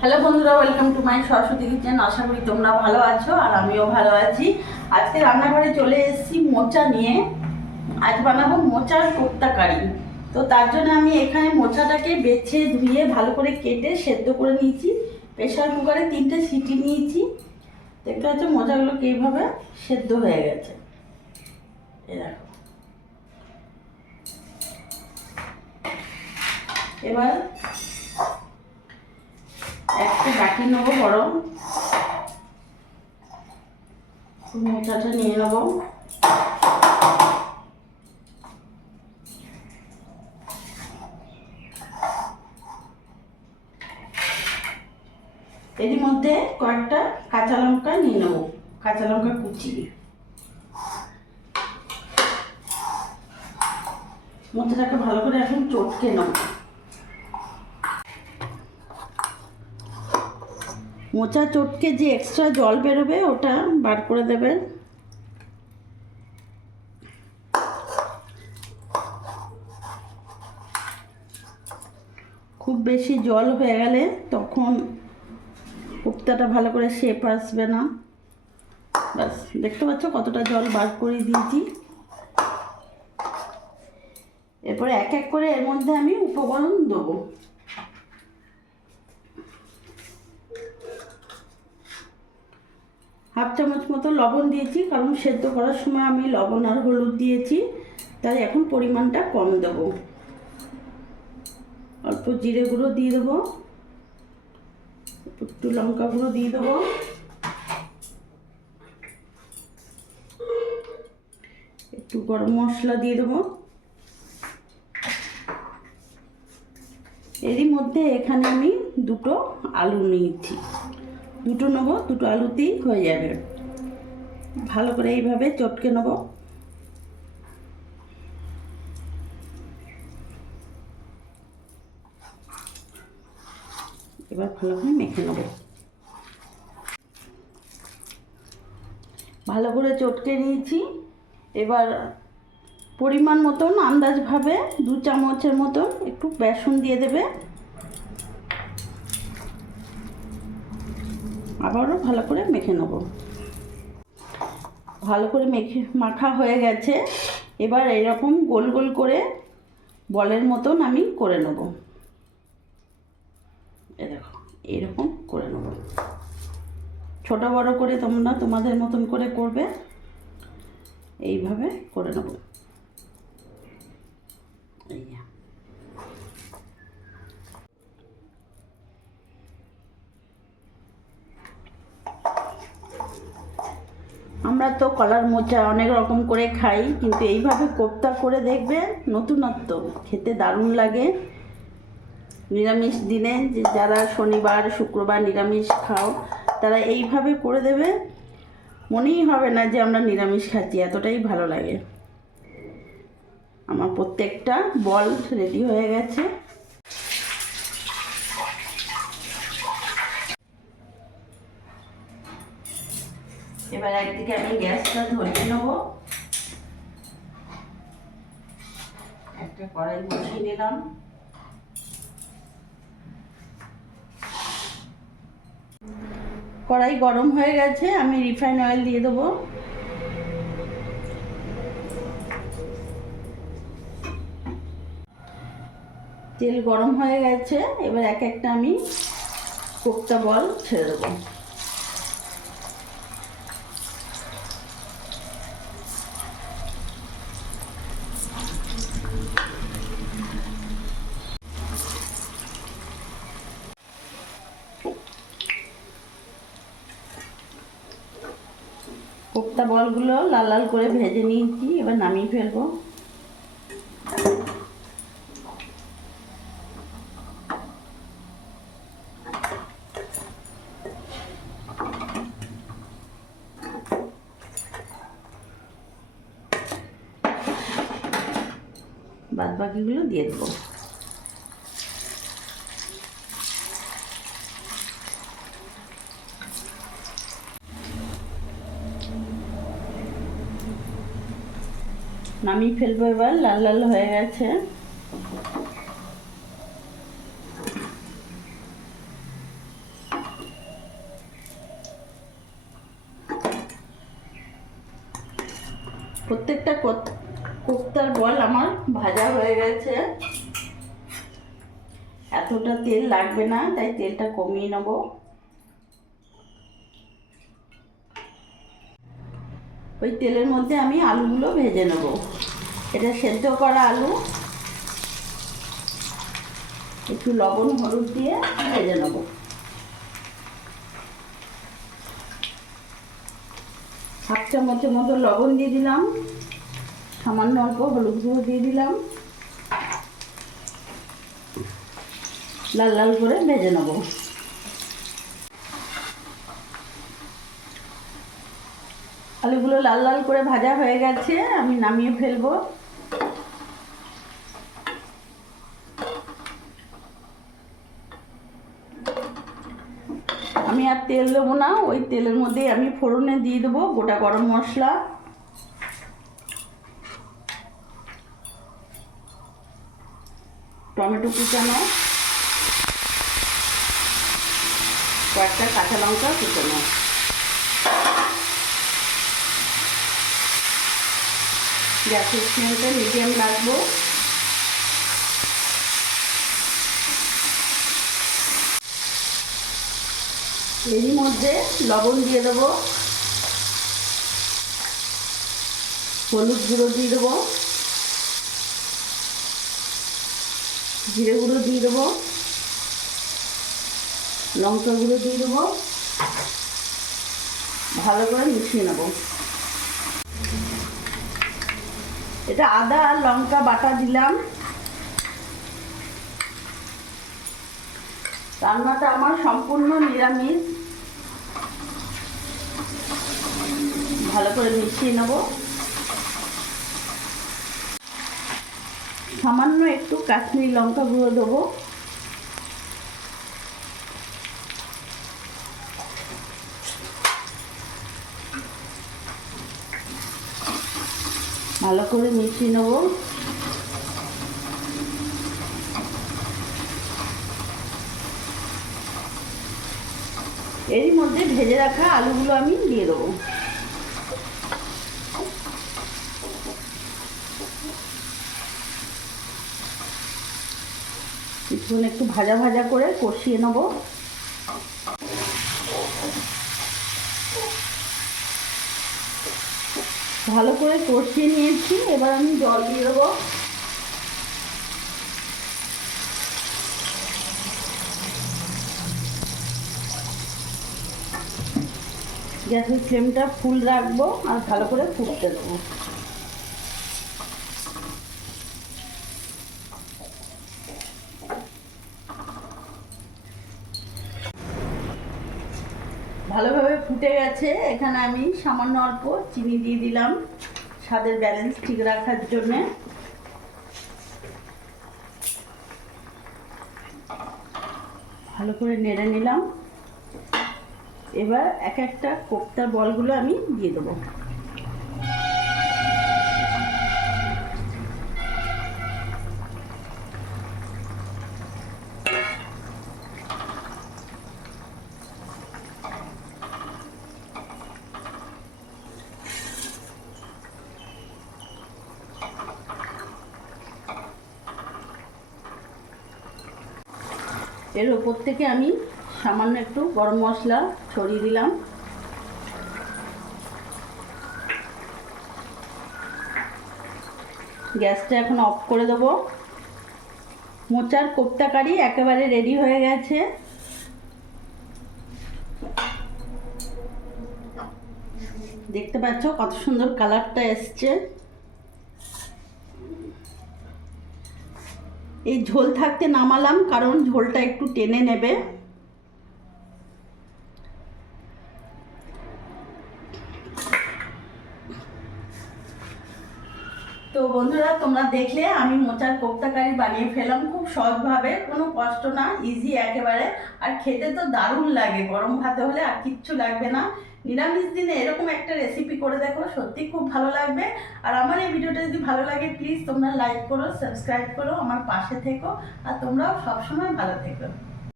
Hello বন্ধুরা, welcome to my Saraswati kitchen. আশা করি তোমরা ভালো আছো আর আমিও ভালো আছি। আজকে রান্নাঘরে চলে এসেছি মোচা নিয়ে। আজ বানাবো মোচার কোপ্তা কারি। তো তার জন্য আমি এখানে মোচাটাকে বেছে ধুয়ে ভালো করে কেটে সেদ্ধ করে নিয়েছি। প্রেশার কুকারে 3টে সিটি নিয়েছি। দেখতে পাচ্ছ মোচাগুলো কীভাবে সেদ্ধ হয়ে গেছে। এ দেখো। এবার একটা বাটি নেবো বড়, মোচাটা নিয়ে নেবো। এর মধ্যে কয়েকটা কাঁচা লঙ্কা নিয়ে নেবো, কাঁচা লঙ্কা কুচি। মোচাটাকে ভালো করে এখন চটকে নেব। মোচা চটকে যে এক্সট্রা জল বেরোবে ওটা বার করে দেবে। খুব বেশি জল হয়ে গেলে তখন কোপ্তাটা ভালো করে শেপ আসবে না। ব্যাস, দেখতে পাচ্ছ কতটা জল বার করে দিয়েছি। এরপরে এক এক করে এর মধ্যে আমি উপকরণ দেবো। হাফ চামচ মতো লবণ দিয়েছি, কারণ সেদ্ধ করার সময় আমি লবণ আর হলুদ দিয়েছি, তাই এখন পরিমাণটা কম দেবো। অল্প জিরে গুঁড়ো দিয়ে দেবো, একটু লঙ্কা গুঁড়ো দিয়ে দেবো, একটু গরম মশলা দিয়ে দেবো। এরই মধ্যে এখানে আমি দুটো আলু নিয়েছি, দুটো নেবো, দুটো আলুতেই হয়ে যাবে। ভালো করে এইভাবে চটকে নেবো। এবার ভালো করে মেখে নেবো। ভালো করে চটকে নিয়েছি। এবার পরিমাণ মতন আন্দাজভাবে 2 চামচের মতন একটু বেসন দিয়ে দেবে। আবারও ভালো করে মেখে নেব। ভালো করে মাখা হয়ে গেছে। এবার এরকম গোল গোল করে বলের মতন আমি করে নেব। এ দেখো, এরকম করে নেব। ছোট বড় করে তোমরা তোমাদের মতন করে করবে, এইভাবে করে নেব। আমরা তো কলার মোচা অনেক রকম করে খাই, কিন্তু এইভাবে কোপ্তা করে দেখবে, নতুনত্ব, খেতে দারুণ লাগে। নিরামিষ দিনে যে যারা শনিবার শুক্রবার নিরামিষ খাও, তারা এইভাবে করে দেবে, মনেই হবে না যে আমরা নিরামিষ খাচ্ছি, এতটাই ভালো লাগে। আমার প্রত্যেকটা বল রেডি হয়ে গেছে। এবার একদিকে আমি গ্যাসটা ধরিয়ে নেব। একটা কড়াই বসিয়ে নিলাম। কড়াই গরম হয়ে গেছে, আমি রিফাইন অয়েল দিয়ে দেবো। তেল গরম হয়ে গেছে। এবার এক একটা আমি কোপ্তা বল ছেড়ে দেবো। কোপ্তা বলগুলো লাল লাল করে ভেজে নিয়েছি, এবার নামিয়ে ফেলবো। বাদ বাকিগুলো দিয়ে দেবো। নামিয়ে ফেলবো। এবার লাল লাল হয়ে গেছে। প্রত্যেকটা কোপ্তার বল আমার ভাজা হয়ে গেছে। এতটা তেল লাগবে না, তাই তেলটা কমিয়ে নেব। ওই তেলের মধ্যে আমি আলুগুলো ভেজে নেব। এটা সেদ্ধ করা আলু, একটু লবণ হলুদ দিয়ে ভেজে নেব। হাফ চামচের মতো লবণ দিয়ে দিলাম, সামান্য অল্প হলুদ গুঁড়ো দিয়ে দিলাম, লাল লাল করে ভেজে নেব। আলুগুলো লাল লাল করে ভাজা হয়ে গেছে, আমি নামিয়ে ফেলবো। আমি আর তেল দেবো না, ওই তেলের মধ্যেই আমি ফোড়নে দিয়ে দেবো গোটা গরম মশলা, টমেটো কুচানো, কয়েকটা কাঁচা লঙ্কা কুচানো। গ্যাসের ফ্লেমটা মিডিয়াম রাখবো। এরই মধ্যে লবণ দিয়ে দেবো, হলুদ গুঁড়ো দিয়ে দেবো, জিরে গুঁড়ো দিয়ে দেবো, লঙ্কা গুঁড়ো দিয়ে দেবো, ভালো করে মিশিয়ে নেব। এটা আদা আর লঙ্কা বাটা দিলাম। রান্নাটা আমার সম্পূর্ণ নিরামিষ। ভালো করে মিশিয়ে নেব। সামান্য একটু কাশ্মীরি লঙ্কা গুঁড়ো দেবো। ভালো করে মিশিয়ে নেব। এরই মধ্যে ভেজে রাখা আলুগুলো আমি দিয়ে দেবো। কিছুক্ষণ একটু ভাজা ভাজা করে কষিয়ে নেব। ভালো করে কষিয়ে নিয়েছি, এবার আমি জল দিয়ে দেবো। গ্যাসের ফ্লেমটা ফুল রাখবো আর ভালো করে ফুটতে দেবো। ভালোভাবে ফুটে গেছে। এখানে আমি সামান্য অল্প চিনি দিয়ে দিলাম স্বাদের ব্যালেন্স ঠিক রাখার জন্যে। ভালো করে নেড়ে নিলাম। এবার এক একটা কোপ্তার বলগুলো আমি দিয়ে দেবো। এর ওপর থেকে আমি সামান্য একটু গরম মশলা ছড়িয়ে দিলাম। গ্যাসটা এখন অফ করে দেবো। মোচার কোপ্তা কারি একেবারে রেডি হয়ে গেছে। দেখতে পাচ্ছ কত সুন্দর কালারটা এসছে। এই ঝোল থাকতে নামালাম, কারণ ঝোলটা একটু টেনে নেবে। তো বন্ধুরা, তোমরা দেখলে আমি মোচার কোপ্তা কারি বানিয়ে ফেলাম খুব সহজভাবে, কোনো কষ্ট না, ইজি একেবারে। আর খেতে তো দারুণ লাগে, গরম ভাতে হলে আর কিচ্ছু লাগবে না। নিরামিষ দিনে এরকম একটা রেসিপি করে দেখো, সত্যি খুব ভালো লাগবে। আর আমার এই ভিডিওটা যদি ভালো লাগে প্লিজ তোমরা লাইক করো, সাবস্ক্রাইব করো, আমার পাশে থেকো। আর তোমরাও সবসময় ভালো থেকো।